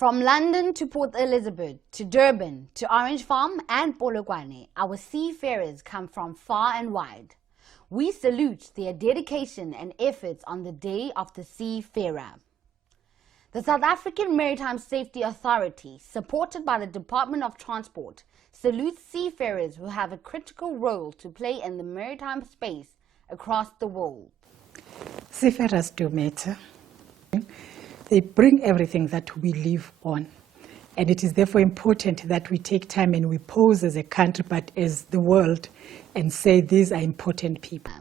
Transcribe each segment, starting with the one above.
From London to Port Elizabeth, to Durban, to Orange Farm and Polokwane, our seafarers come from far and wide. We salute their dedication and efforts on the Day of the Seafarer. The South African Maritime Safety Authority, supported by the Department of Transport, salutes seafarers who have a critical role to play in the maritime space across the world. Seafarers do matter. They bring everything that we live on. And it is therefore important that we take time and we pose as a country, but as the world, and say these are important people.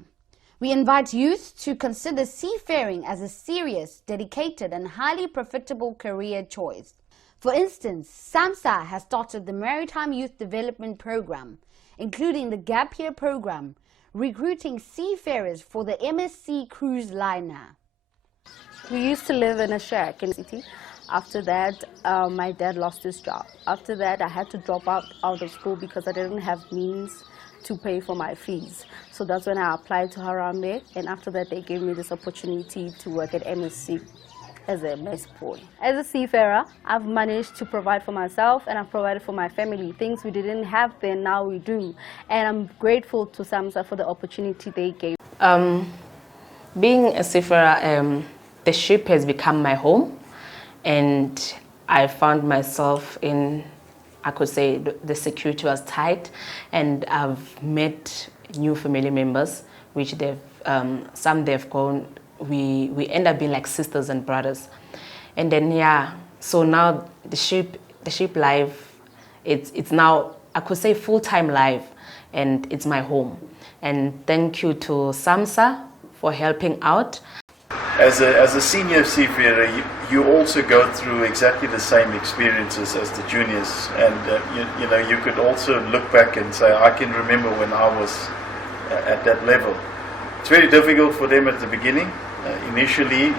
We invite youth to consider seafaring as a serious, dedicated and highly profitable career choice. For instance, FBISamsa has started the Maritime Youth Development Program, including the Gap Year Program, recruiting seafarers for the MSC cruise liner. We used to live in a shack in the city. After that, my dad lost his job. After that, I had to drop out of school because I didn't have means to pay for my fees. So that's when I applied to Harambe, and after that they gave me this opportunity to work at MSC as a mess boy. As a seafarer, I've managed to provide for myself and I've provided for my family. Things we didn't have then, now we do. And I'm grateful to FBISamsa for the opportunity they gave. Being a seafarer, the ship has become my home, and I found myself in, I could say, the security was tight, and I've met new family members, which some they've gone, we end up being like sisters and brothers. And then, yeah, so now the ship life, it's now, I could say, full-time life, and it's my home. And thank you to FBISamsa for helping out. As a senior seafarer, you also go through exactly the same experiences as the juniors, and you could also look back and say, I can remember when I was at that level. It's very difficult for them at the beginning. Initially,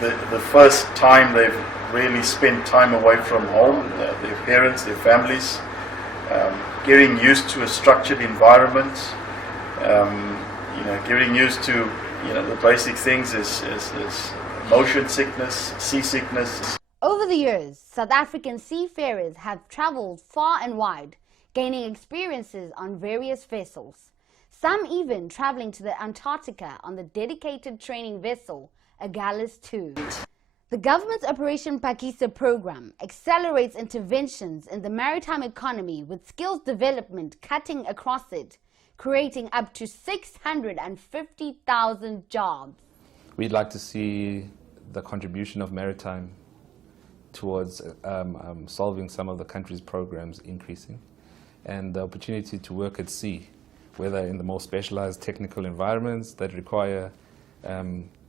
the first time they've really spent time away from home, their parents, their families, getting used to a structured environment, getting used to the basic things is motion sickness, seasickness. Over the years, South African seafarers have traveled far and wide, gaining experiences on various vessels. Some even traveling to the Antarctica on the dedicated training vessel, Agulhas II. The government's Operation FBISamsa program accelerates interventions in the maritime economy with skills development cutting across it, creating up to 650,000 jobs. We'd like to see the contribution of maritime towards solving some of the country's programs increasing, and the opportunity to work at sea, whether in the more specialized technical environments that require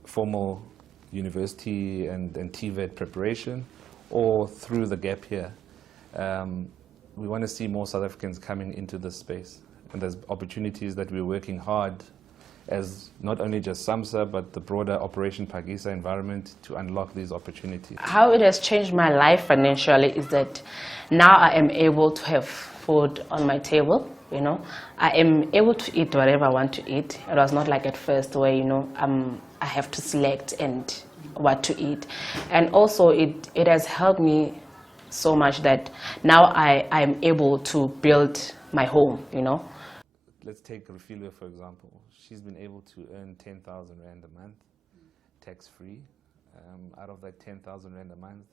formal university and TVET preparation, or through the gap year. We want to see more South Africans coming into this space. And there's opportunities that we're working hard as not only just FBISamsa, but the broader Operation FBISamsa environment to unlock these opportunities. How it has changed my life financially is that now I am able to have food on my table, I am able to eat whatever I want to eat. It was not like at first where, I have to select and what to eat. And also it has helped me so much that now I'm able to build my home, Let's take Refilwe, for example. She's been able to earn 10,000 Rand a month, tax-free. Out of that 10,000 Rand a month,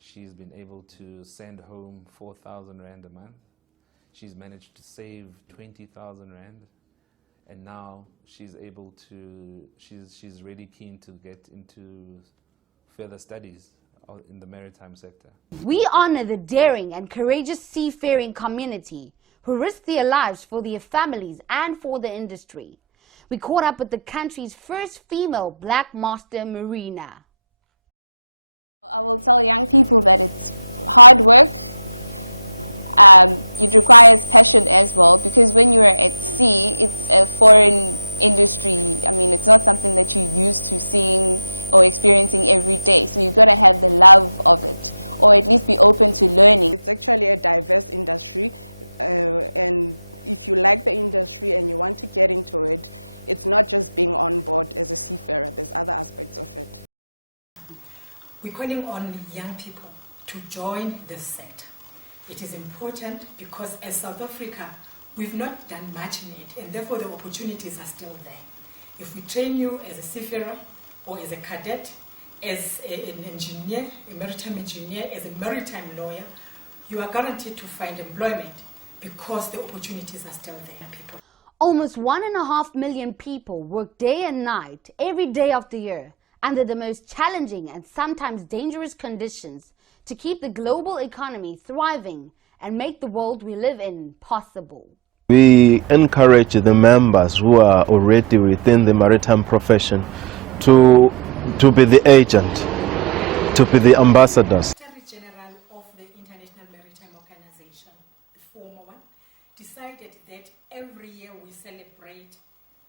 she's been able to send home 4,000 Rand a month. She's managed to save 20,000 Rand. And now she's able to, she's really keen to get into further studies in the maritime sector. We honor the daring and courageous seafaring community who risk their lives for their families and for the industry. We caught up with the country's first female black master mariner. We're calling on young people to join this sector. It is important because as South Africa, we've not done much in it, and therefore the opportunities are still there. If we train you as a seafarer or as a cadet, as an engineer, a maritime engineer, as a maritime lawyer, you are guaranteed to find employment because the opportunities are still there, people. Almost 1.5 million people work day and night, every day of the year, under the most challenging and sometimes dangerous conditions to keep the global economy thriving and make the world we live in possible. We encourage the members who are already within the maritime profession to be the agent, to be the ambassadors. Secretary General of the International Maritime Organization, the former one, decided that every year we celebrate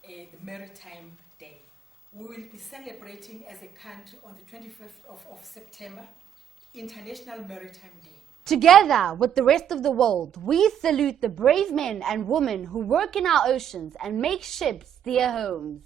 the Maritime Day. We will be celebrating as a country on the 25th of September, International Maritime Day. Together with the rest of the world, we salute the brave men and women who work in our oceans and make ships their homes.